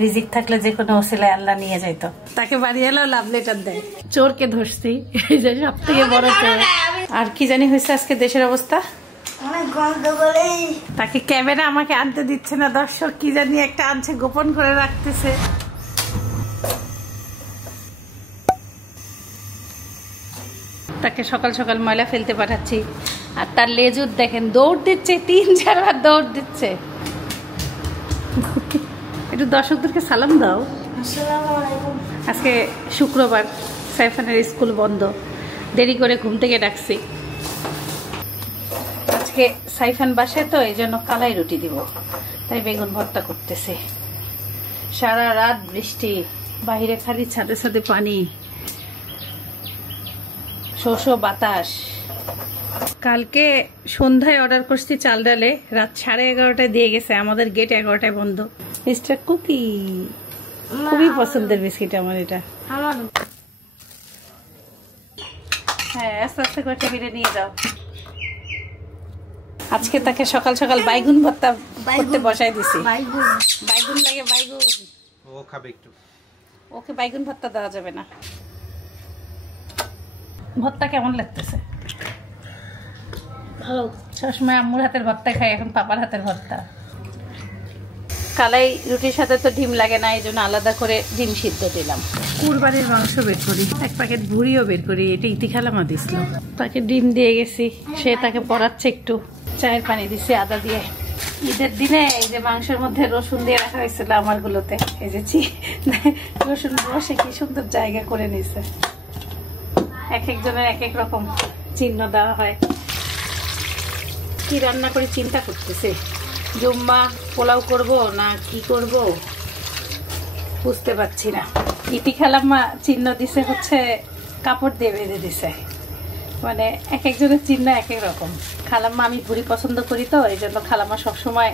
রিজিক থাকলে যে কোনো ওসিলায় আল্লাহ নিয়ে যাইতো। তাকে বাড়ি এলেও লাভ লেটার দেয়। চোরকে ধরছি, সব থেকে বড় চোর। আর কি জানি হয়েছে আজকে দেশের অবস্থা, তাকে ক্যামেরা আমাকে আনতে দিচ্ছে না। দর্শক কি জানি একটা আনছে, গোপন করে রাখতেছে। তাকে সকাল সকাল ময়লা ফেলতে পাঠাচ্ছি, আর তার লেজুর দেখেন দৌড় দিচ্ছে, 3-4 বার দৌড় দিচ্ছে। একটু দর্শকদেরকে সালাম দাও। আজকে শুক্রবার, সাইফানের স্কুল বন্ধ, দেরি করে ঘুম থেকে ডাকছি। আজকে সাইফান বাসায় তো, এই জন্য কালাই রুটি দিব, তাই বেগুন ভর্তা করতেছে। সারা রাত বৃষ্টি, বাইরে খালি ছাদে ছাদে পানি, শোষ বাতাস। কালকে সন্ধ্যায় অর্ডার করছি চাল ডালে, রাত 11:30টায় দিয়ে গেছে। আমাদের গেট 11টায় বন্ধ। মিস্টার কুকি, খুবই পছন্দের বিস্কিট আমার এটা। হ্যাঁ, আস্তে আস্তে করে টেবিলে নিয়ে যাও। আজকে তাকে সকাল সকাল বাইগুন ভর্তা করতে বসাই দিছি। বাইগুন লাগে, বাইগুন ও খাবে একটু। ওকে বাইগুন ভর্তা দেওয়া যাবে না। ভর্তা কেমন লাগতেছে? ভালো। সবসময় আম্মুর হাতের ভর্তা খাই, এখন পাপার হাতের ভর্তা। কালাই রুটির সাথে তো ডিম লাগে না, এই জন্য আলাদা করে ডিম সিদ্ধ দিলাম। কুরবানির মাংস বের করি, 1 প্যাকেট ভুড়িও বের করি, এটা ইতিখালামা দিছিল। তাকে ডিম দিয়ে গেছি, সে তাকে পড়াচ্ছে একটু। চায়ের পানি দিছি আদা দিয়ে। ঈদের দিনে এই যে মাংসের মধ্যে রসুন দিয়ে রাখা হয়েছিল আমার গুলোতে, এই যে রসুন বসে কি সুন্দর জায়গা করে নিছে। এক একজনের এক এক রকম চিহ্ন দেওয়া হয়। কি রান্না করে চিন্তা করতেছে, জুম্মা পোলাও করব না কি করব বুঝতে পারছি না। ইতি খালাম্মা চিহ্ন দিছে হচ্ছে কাপড় দিয়ে বেঁধে দিছে, মানে এক একজনের চিহ্ন এক এক রকম। খালাম্মা, আমি ভুড়ি পছন্দ করি তো, এই জন্য খালাম্মা সবসময়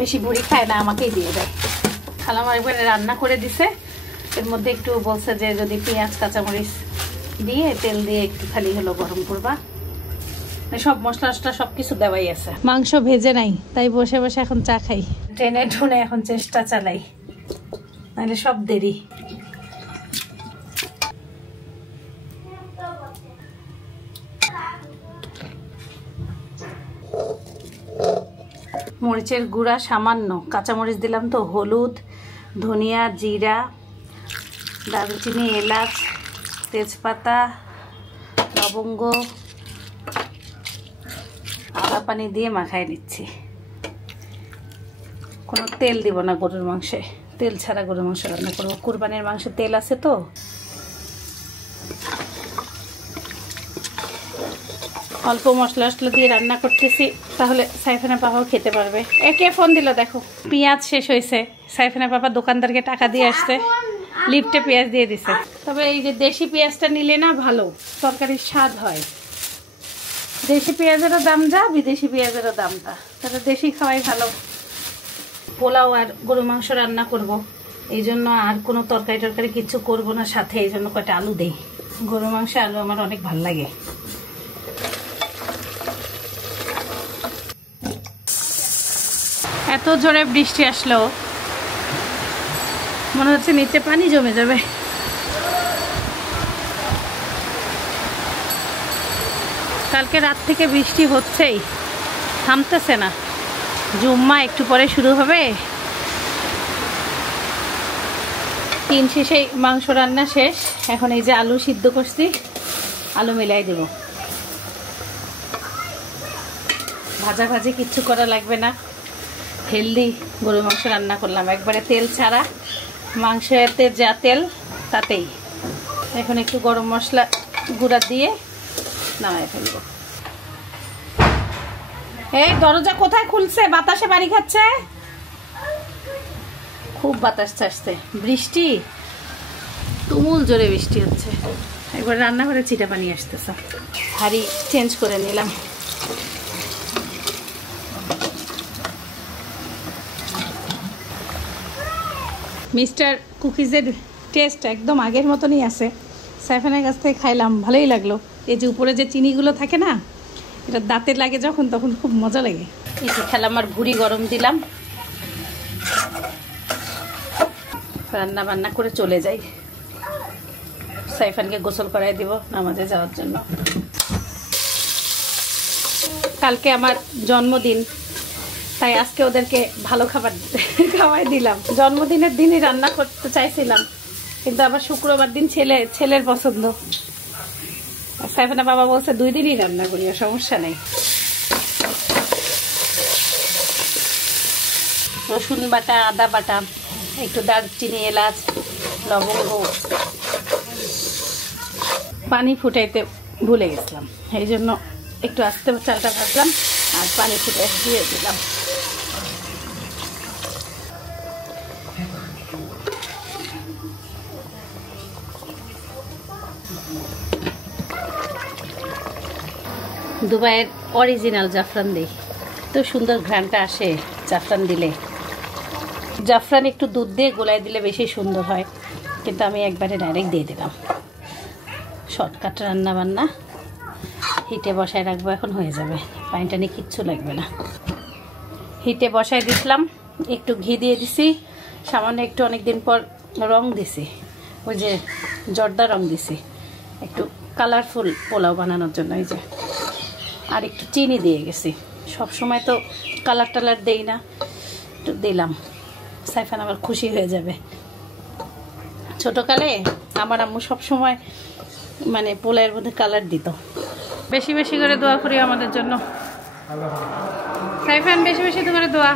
বেশি ভুড়ি খায় না, আমাকেই দিয়ে দেয়। খালাম্মা একবারে রান্না করে দিছে, এর মধ্যে একটু বলছে যে যদি পেঁয়াজ কাঁচামরিচ দিয়ে তেল দিয়ে একটু খালি হলো গরম করবা, সব মশলা টসলা সবকিছু দেওয়াই আছে। মাংস ভেজে নাই, তাই বসে বসে এখন চা খাই। ট্রেনে ঢুনে এখন চেষ্টা চালাই, নাহলে সব দেরি। মরিচের গুঁড়া সামান্য, কাঁচামরিচ দিলাম তো, হলুদ, ধনিয়া, জিরা, দারুচিনি, এলাচ, তেজপাতা, লবঙ্গ, আদা পানি দিয়ে মাখায় নিচ্ছি। কোনো তেল দিব না গরুর মাংসে, তেল ছাড়া গরুর মাংস রান্না করবো। কুরবানির মাংসে তেল আছে তো। অল্প মশলা টসলা দিয়ে রান্না করতেছি, তাহলে সাইফানা পাপাও খেতে পারবে। একে ফোন দিল দেখো, পেঁয়াজ শেষ হয়েছে। সাইফানা পাপা দোকানদারকে টাকা দিয়ে আসছে, লিফটে পেঁয়াজ দিয়ে দিছে। তবে এই যে দেশি পেঁয়াজটা নিলে না ভালো, তরকারির স্বাদ হয়। দেশি পেঁয়াজেরও দাম যা, বিদেশি পেঁয়াজেরও দাম তা, তাহলে দেশি খাওয়াই ভালো। পোলাও আর গরু মাংস রান্না করব, এই জন্য আর কোনো তরকারি টরকারি কিছু করবো না সাথে, এই জন্য কয়টা আলু দেই। গরু মাংসে আলু আমার অনেক ভাল লাগে। এত জোরে বৃষ্টি আসলো, মনে হচ্ছে নিচে পানি জমে যাবে। কালকে রাত থেকে বৃষ্টি হচ্ছেই, থামতেছে না। জুম্মা একটু পরে শুরু হবে। 3 শেষেই মাংস রান্না শেষ। এখন এই যে আলু সিদ্ধ করছি, আলু মিলাই দেব। ভাজাভাজি কিচ্ছু করা লাগবে না, হেলদি গরু মাংস রান্না করলাম, একবারে তেল ছাড়া। মাংসেতে যা তেল তাতেই। এখন একটু গরম মশলা গুঁড়া দিয়ে নামায় ফেলবো। এই দরজা কোথায় খুলছে? বাতাসে বাড়ি খাচ্ছে, খুব বাতাস ছাড়ছে। বৃষ্টি, তুমুল জোরে বৃষ্টি হচ্ছে। একবার রান্নাঘরে চিটা পানি আসতেছে, হাঁড়ি চেঞ্জ করে নিলাম। মিস্টার কুকিজের টেস্ট একদম আগের মতনই আছে। সাইফানের কাছ থেকে খাইলাম, ভালোই লাগলো। এই যে উপরে যে চিনিগুলো থাকে না, এটা দাঁতে লাগে যখন, তখন খুব মজা লাগে। এই যে খেলাম, আর ভুড়ি গরম দিলাম। রান্না বান্না করে চলে যাই। সাইফানকে গোসল করাই দিব নামাজে যাওয়ার জন্য। কালকে আমার জন্মদিন, তাই আজকে ওদেরকে ভালো খাবার খাওয়াই দিলাম। জন্মদিনের দিনই রান্না করতে চাইছিলাম, কিন্তু আবার শুক্রবার দিন ছেলের পছন্দ। সাইফানের বাবা বলছে 2 দিনই রান্না করি, সমস্যা নেই। রসুন বাটা, আদা বাটা, একটু দারচিনি, এলাচ, লবঙ্গ, পানি ফুটাইতে ভুলে গেছিলাম, এই জন্য একটু আস্তে চালটা ভাজলাম আর পানি ফুটাই দিয়ে দিলাম। দুবাইয়ের অরিজিনাল জাফরান দিই, তো সুন্দর ঘ্রাণটা আসে জাফরান দিলে। জাফরান একটু দুধ দিয়ে গোলায় দিলে বেশি সুন্দর হয়, কিন্তু আমি একবারে ডাইরেক্ট দিয়ে দিলাম। শর্টকাট রান্না বান্না, হিটে বসায় রাখবো, এখন হয়ে যাবে। পানিটা নিয়ে কিচ্ছু লাগবে না। হিটে বসায় দিলাম, একটু ঘি দিয়ে দিছি, সামান্য একটু অনেকদিন পর রং দিছি, ওই যে জর্দা রং দিছি একটু কালারফুল পোলাও বানানোর জন্য। এই যে আর একটু চিনি দিয়ে গেছি, সব সময় তো কালার টালার দেই না, একটু দিলাম। সাইফান আবার খুশি হয়ে যাবে। ছোটকালে আমার আম্মু সব সময় মানে পোলাওয়ের মধ্যে কালার দিত। বেশি বেশি করে দোয়া করি আমাদের জন্য। সাইফান বেশি বেশি করে দোয়া।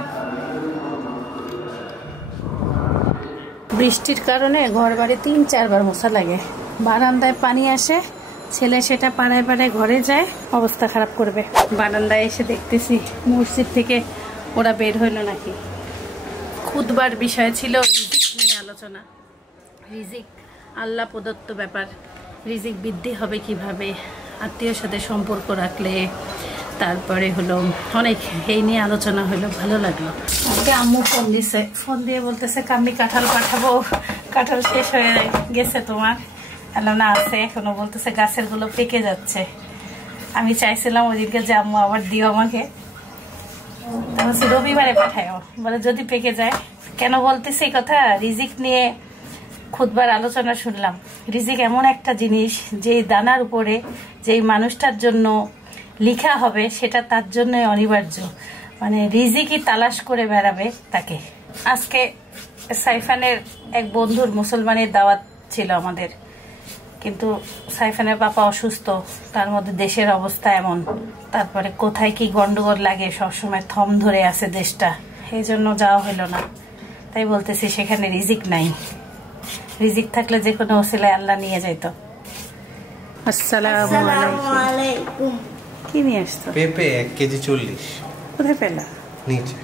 বৃষ্টির কারণে ঘর বাড়ি 3-4 বার মোছা লাগে। বারান্দায় পানি আসে, ছেলে সেটা পাড়ায় পাড়ায় ঘরে যায়, অবস্থা খারাপ করবে। বারান্দায় এসে দেখতেছি মসজিদ থেকে ওরা বের হইল নাকি। খুতবার বিষয় ছিল রিজিক নিয়ে আলোচনা। রিজিক আল্লাহ প্রদত্ত ব্যাপার, রিজিক বৃদ্ধি হবে কিভাবে, আত্মীয়র সাথে সম্পর্ক রাখলে, তারপরে হলো অনেক এই নিয়ে আলোচনা হলো, ভালো লাগলো। আজকে আম্মু ফোন দিছে, ফোন দিয়ে বলতেছে কামনি কাঁঠাল পাঠাবো, কাঁঠাল শেষ হয়ে গেছে তোমার? এলো না, আছে এখনো। বলতেছে গাছের গুলো পেকে যাচ্ছে। আমি চাইছিলাম ওদিকে যে আম্মু আবার দিও আমাকে, বলছি রবিবারে পাঠায়। বলে যদি পেকে যায়। কেন বলতেছি এই কথা? রিজিক নিয়ে খুতবার আলোচনা শুনলাম। রিজিক এমন একটা জিনিস, যেই দানার উপরে যেই মানুষটার জন্য লিখা হবে সেটা তার জন্য অনিবার্য। মানে রিজিকই তালাশ করে বেড়াবে তাকে। আজকে সাইফানের এক বন্ধুর মুসলমানের দাওয়াত ছিল আমাদের, কিন্তু সাইফানের বাবা অসুস্থ, তার মধ্যে দেশের অবস্থা এমন, তারপরে কোথায় কি গন্ডগোল লাগে, সবসময় থম ধরে আছে দেশটা, এই জন্য যাওয়া হলো না। তাই বলতেছি সেখানে রিজিক নাই। রিজিক থাকলে যে কোনো ওসিলায় আল্লাহ নিয়ে যাইত। আসসালামু আলাইকুম। কি নিয়ে আসতো? পেঁপে 1 কেজি 40। কোথায় পেলা? নিচে।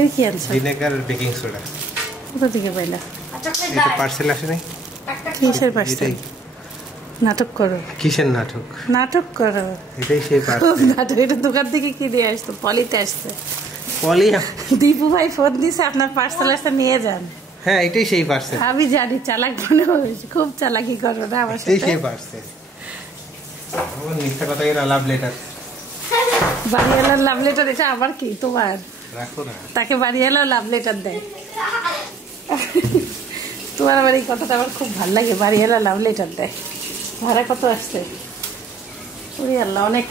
এই কি আনছো? ভিনেগার আর বেকিং সোডা। কোথা থেকে পাইলা? এটা পার্সেল আসে নাই? কিসের পার্সেল? নাটক করো। কিসের নাটক? নাটক করো। এটাই সেই পার্সেল। নাটক। এটা দোকান থেকে কি দিয়ে আসতো? পলিতে আসছে। পলি? দীপু ভাই ফোন দিছে, আপনার পার্সেল আসতে নিয়ে যান। হ্যাঁ, এটাই সেই পার্সেল। আমি জানি, চালাক মনে হয়েছে, খুব চালাকি করো না আমার সাথে। এটাই সেই পার্সেল। আমার মিথ্যা কথা এর লাভ লেটার। বাড়িওয়ালার লাভ লেটার? এটা আবার কি তোমার? রাখো না। তাকে বাড়িওয়ালাও লাভ লেটার দেয়। তোমার আবার এই কথাটা আমার খুব ভালো লাগে, বাড়িওয়ালা লাভ লেটার দেয়। ভাড়া কত আসছে? ওরে আল্লাহ, অনেক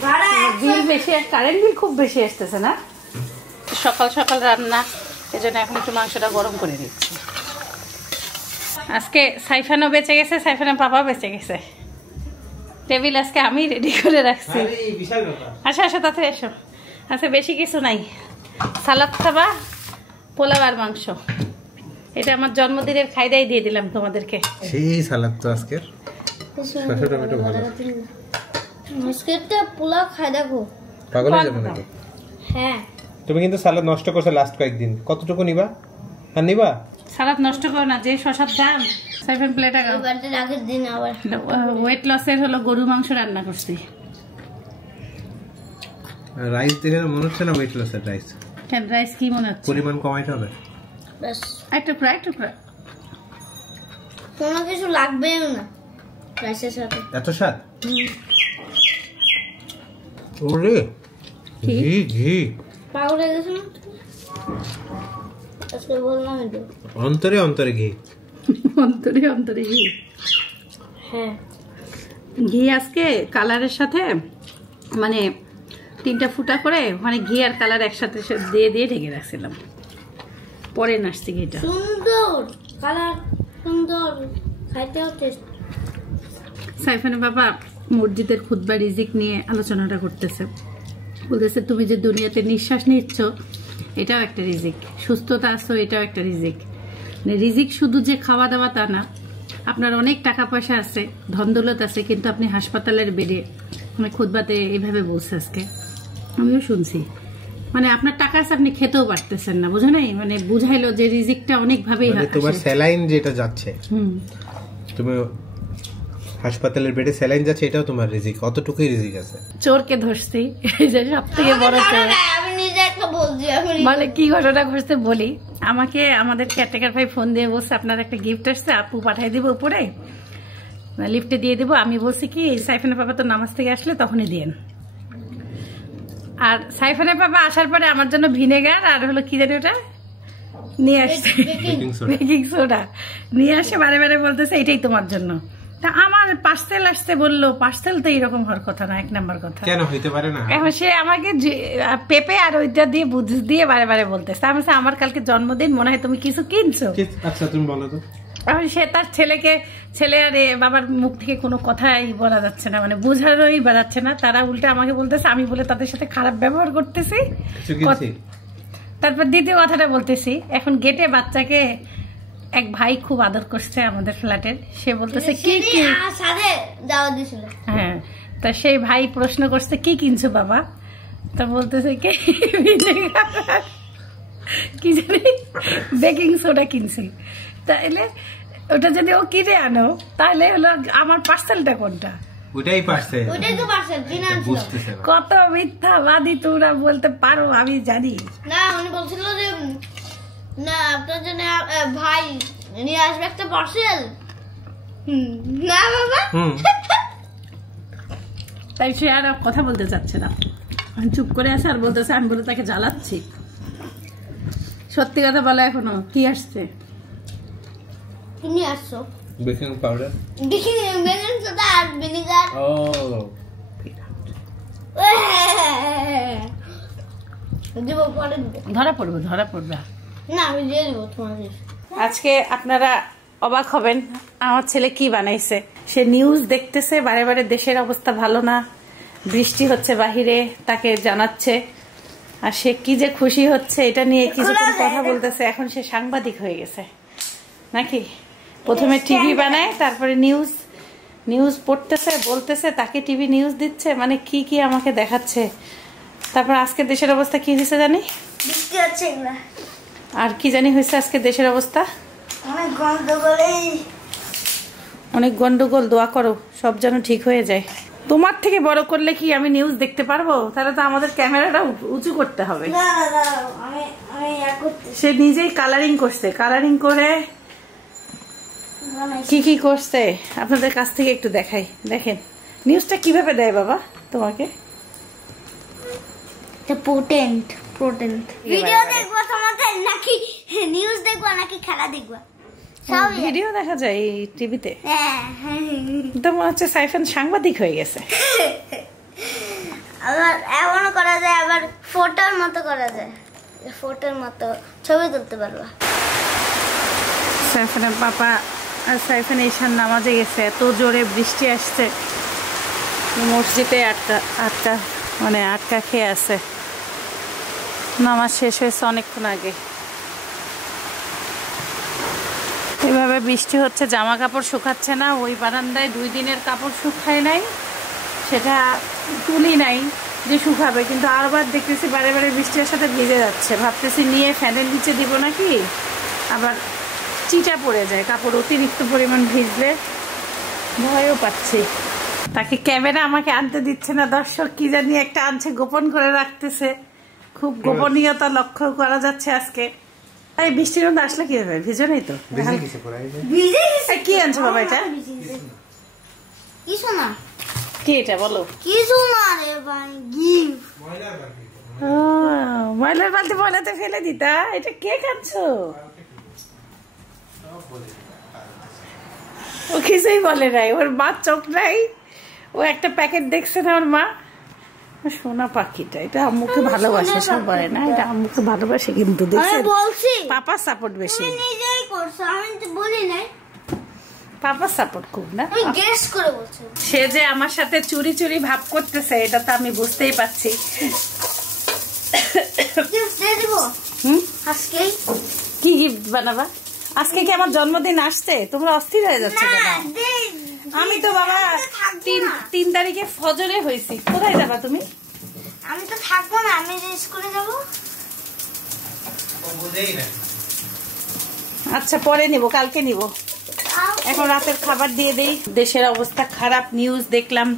বিল বেশি। কারেন্ট বিল খুব বেশি আসতেছে না? সকাল সকাল রান্না, এজন্য এখন একটু মাংসটা গরম করে দিচ্ছি। আজকে সাইফানও বেঁচে গেছে, সাইফানের পাপাও বেঁচে গেছে। টেবিল আজকে আমি রেডি করে রাখছি। আসো আসো, তাতে এসো। আচ্ছা, বেশি কিছু নাই, সালাদ খাবা, পোলাও আর মাংস। এটা আমার জন্মদিনের খাইদাই দিয়ে দিলাম তোমাদেরকে। সেই সালাদ তো আজকের শসা টমেটো ভালো। আজকেরটা পোলাও খাই দেখো, পাগল হয়ে যাবে নাকি? হ্যাঁ। তুমি কিন্তু সালাদ নষ্ট করছো লাস্ট কয়েকদিন। কতটুকু নিবা? আর নিবা? সালাদ নষ্ট করো না, যে শসার দাম। সাইফান প্লেট আগাও। আগের দিন আবার ওয়েট লসের হলো গরু মাংস রান্না করছি। রাইস দেখে মনে হচ্ছে না ওয়েট লসের রাইস। কেন রাইস কি মনে হচ্ছে? পরিমাণ কমাইতে হবে। ব্যাস, একটু ফ্রাই, একটু ফ্রাই। কোনো কিছু লাগবেও না রাইসের সাথে। এত স্বাদ? ওরে ঘি ঘি পাগল হয়ে গেছে না? আজকে বললাম তো অন্তরে অন্তরে ঘি। অন্তরে অন্তরে ঘি। হ্যাঁ ঘি আজকে কালারের সাথে মানে 3টা ফুটা করে মানে ঘি আর কালার একসাথে দিয়ে দিয়ে ঢেকে রাখছিলাম, পরে নাচছি ঘিটা। সুন্দর কালার, সুন্দর খাইতেও টেস্ট। সাইফানের বাবা মসজিদের খুতবা রিজিক নিয়ে আলোচনাটা করতেছে, বলতেছে তুমি যে দুনিয়াতে নিঃশ্বাস নিচ্ছ এটাও একটা রিজিক, সুস্থতা আছো এটাও একটা রিজিক। মানে রিজিক শুধু যে খাওয়া দাওয়া তা না, আপনার অনেক টাকা পয়সা আছে, ধন দৌলত আছে, কিন্তু আপনি হাসপাতালের বেডে মানে খুতবাতে এইভাবে বলছে আজকে, আমিও শুনছি। মানে আপনার টাকা আছে আপনি খেতেও পারতেছেন না, বুঝো নাই? মানে বুঝাইলো যে রিজিকটা অনেক ভাবেই তোমার স্যালাইন যেটা যাচ্ছে, তুমি হাসপাতালের বেডে স্যালাইন যাচ্ছে, এটাও তোমার রিজিক, অতটুকুই রিজিক আছে। চোরকে ধরছি, যে সব থেকে বড় চোর। আমি নিজে একটা বলছি বলে কি ঘটনা ঘটছে বলি। আমাকে আমাদের কেয়ারটেকার ভাই ফোন দিয়ে বলছে আপনার একটা গিফট আসছে, আপু পাঠাই দিব উপরে, লিফটে দিয়ে দিব। আমি বলছি কি সাইফানের বাবা তো নামাজ থেকে আসলে তখনই দিয়েন। আর সাইফানের বাবা আসার পরে আমার জন্য ভিনেগার আর হলো কি জানি ওটা নিয়ে আসছে, বেকিং সোডা নিয়ে আসে, বারে বারে বলতেছে এটাই তোমার জন্য। তা আমার পার্সেল আসতে বললো, পার্সেল তো এইরকম হওয়ার কথা না, 1 নাম্বার কথা কেন হইতে পারে না। এখন সে আমাকে পেঁপে আর ওইটা দিয়ে বুঝ দিয়ে বারে বারে বলতেছে। আমি আমার কালকে জন্মদিন, মনে হয় তুমি কিছু কিনছো। আচ্ছা তুমি বলো তো। এখন সে তার ছেলে আর বাবার মুখ থেকে কোনো কথাই বলা যাচ্ছে না, মানে বোঝানোই বেড়াচ্ছে না। তারা উল্টে আমাকে বলতেছে আমি বলে তাদের সাথে খারাপ ব্যবহার করতেছি। তারপর দ্বিতীয় কথাটা বলতেছি, এখন গেটে বাচ্চাকে এক ভাই খুব আদর করছে আমাদের ফ্ল্যাটের, সে বলতেছে কি কি হ্যাঁ, তা সেই ভাই প্রশ্ন করছে কি কিনছো বাবা, তা বলতেছে কি কি জানি বেকিং সোডা কিনছি। তাহলে ওটা যদি ও কিনে আনো তাহলে হলো আমার পার্সেলটা কোনটা? ওটাই পার্সেল, ওটাই তো পার্সেল কিনে আনছো। কত মিথ্যাবাদী তোমরা বলতে পারো, আমি জানি না। উনি বলছিল যে না আপনার জন্য ভাই নিয়ে আসবে একটা পার্সেল। না বাবা, তাই সে আর কথা বলতে চাচ্ছে না, চুপ করে আছে আর বলতেছে আমি বলে তাকে জ্বালাচ্ছি। সত্যি কথা বলা, এখনো কি আসছে? কি নিয়ে আসছো? বেকিং পাউডার, বেকিং সোডা আর ভিনেগার। ও দেবো পরে, ধরা পড়বে না আমি দিয়ে দেবো তোমাকে। আজকে আপনারা অবাক হবেন আমার ছেলে কি বানাইছে। সে নিউজ দেখতেছে বারে বারে, দেশের অবস্থা ভালো না, বৃষ্টি হচ্ছে বাহিরে, তাকে জানাচ্ছে, আর সে কি যে খুশি হচ্ছে এটা নিয়ে কিছুক্ষণ কথা বলতেছে। এখন সে সাংবাদিক হয়ে গেছে নাকি? প্রথমে টিভি বানায়, তারপরে নিউজ পড়তেছে, বলতেছে, তাকে টিভি নিউজ দিচ্ছে, মানে কি কি আমাকে দেখাচ্ছে। তারপর আজকে দেশের অবস্থা কি হয়েছে জানি, বৃষ্টি হচ্ছে না, আর কি জানি হয়েছে আজকে দেশের অবস্থা, অনেক গন্ডগোল। দোয়া করো সব যেন ঠিক হয়ে যায়। তোমার থেকে বড় করলে কি আমি নিউজ দেখতে পারবো? তাহলে তো আমাদের ক্যামেরাটা উঁচু করতে হবে। সে নিজেই কালারিং করছে, কালারিং করে কি কি করছে আপনাদের কাছ থেকে একটু দেখাই। দেখেন নিউজটা কিভাবে দেয় বাবা তোমাকে। ভিডিও দেখবো তোমাদের নাকি নিউজ দেখবো নাকি খেলা দেখবো? ভিডিও দেখা যায় টিভিতে। তো মনে হচ্ছে সাইফান সাংবাদিক হয়ে গেছে। আবার এমনও করা যায়, আবার ফটোর মতো করা যায়, ফটোর মতো ছবি তুলতে পারবা। সাইফানের পাপা আর সাইফান ঈশান নামাজে গেছে, এত জোরে বৃষ্টি আসছে, মসজিদে আটকা খেয়ে আছে। নামাজ শেষ হয়েছে অনেকক্ষণ আগে। এভাবে বৃষ্টি হচ্ছে, জামা কাপড় শুকাচ্ছে না। ওই বারান্দায় 2 দিনের কাপড় শুকায় নাই, সেটা তুলি নাই যে শুকাবে, কিন্তু আবার দেখতেছি বারে বারে বৃষ্টির সাথে ভিজে যাচ্ছে। ভাবতেছি নিয়ে ফ্যানের নিচে দিব নাকি, আবার চিটা পড়ে যায় কাপড়, অতিরিক্ত পরিমাণ ভিজলে ভয়ও পাচ্ছি। তাকে ক্যামেরা আমাকে আনতে দিচ্ছে না, দর্শক কি জানি একটা আনছে, গোপন করে রাখতেছে, খুব গোপনীয়তা লক্ষ্য করা যাচ্ছে আজকে। এই বৃষ্টির মধ্যে আসলে কি হবে? ভিজে নেই তো? কি আনছো বাবা এটা? কি এটা বলো? কিছু না রে ভাই, গিফট। ও ময়লার বালতি ময়লাতে ফেলে দিতা, এটা কে খাচ্ছো? ও কিছুই বলে নাই, ওর মা চোখ নাই, ও একটা প্যাকেট দেখছে না ওর মা। সোনা পাখিটা এটা আম্মুকে ভালোবাসে, সব বলে না এটা আম্মুকে ভালোবাসে, কিন্তু দেখছে পাপা সাপোর্ট বেশি। নিজেই করছো, আমি তো বলি নাই। পাপা সাপোর্ট খুব না, আমি গেস করে বলছি। সে যে আমার সাথে চুরি চুরি ভাব করতেছে এটা তো আমি বুঝতেই পারছি। আজকে কি গিফট বানাবা? আজকে কি আমার জন্মদিন আসছে? তোমরা অস্থির হয়ে যাচ্ছে কেন? আমি তো বাবা 3 তারিখে ফজরে হয়েছি। কোথায় যাবা তুমি? আমি তো থাকবো না, আমি স্কুলে যাবো। আচ্ছা পরে নিব, কালকে নিব। এখন রাতের খাবার দিয়ে দেই। দেশের অবস্থা খারাপ, নিউজ দেখলাম।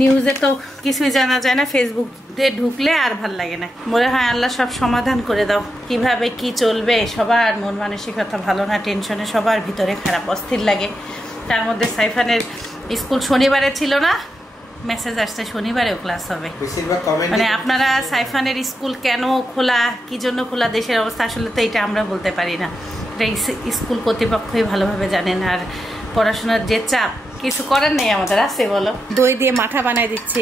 নিউজে তো কিছুই জানা যায় না, ফেসবুকে ঢুকলে আর ভাল লাগে না। মনে হয় আল্লাহ সব সমাধান করে দাও। কিভাবে কি চলবে, সবার মন মানসিকতা ভালো না, টেনশনে সবার ভিতরে খারাপ, অস্থির লাগে। তার মধ্যে সাইফানের স্কুল শনিবারে ছিল না, মেসেজ আসছে শনিবারেও ক্লাস হবে। মানে আপনারা সাইফানের স্কুল কেন খোলা, কি জন্য খোলা, দেশের অবস্থা আসলে তো এটা আমরা বলতে পারি না, এটা স্কুল কর্তৃপক্ষই ভালোভাবে জানেন। আর পড়াশোনার যে চাপ, কিছু করার নেই আমাদের, আছে বলো। দই দিয়ে মাঠা বানাই দিচ্ছি,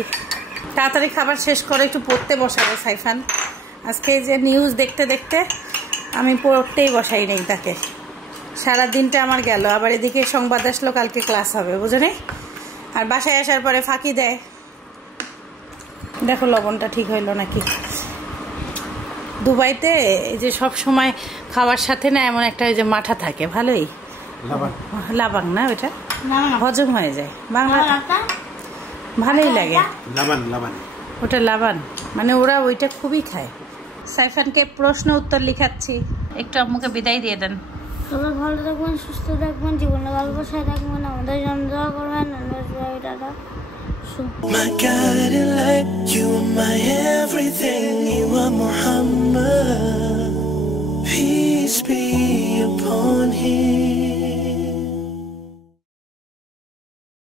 তাড়াতাড়ি খাবার শেষ করে একটু পড়তে বসাবো সাইফান। আজকে যে নিউজ দেখতে দেখতে আমি পড়তেই বসাই নেই তাকে, সারা দিনটা আমার গেল। আবার এদিকে সংবাদ আসলো কালকে ক্লাস হবে, বুঝে নেই। আর বাসায় আসার পরে ফাঁকি দেয়। দেখো লবণটা ঠিক হইলো নাকি। দুবাইতে এই যে সব সময় খাওয়ার সাথে না এমন একটা ওই যে মাঠা থাকে, ভালোই লাবাং না, ওটা হজম হয়ে যায়। বাংলা ভালোই লাগে, ওটা লাবান, মানে ওরা ওইটা খুবই খায়। সাইফানকে প্রশ্ন উত্তর লিখাচ্ছি, একটু আম্মুকে বিদায় দিয়ে দেন। সবাই ভালো থাকবেন, সুস্থ থাকবেন, জীবনে ভালোবাসায় থাকবেন, আমাদের জন্য দোয়া করবেন। দাদা My guiding light, you are my everything, you are Muhammad. Peace be upon him.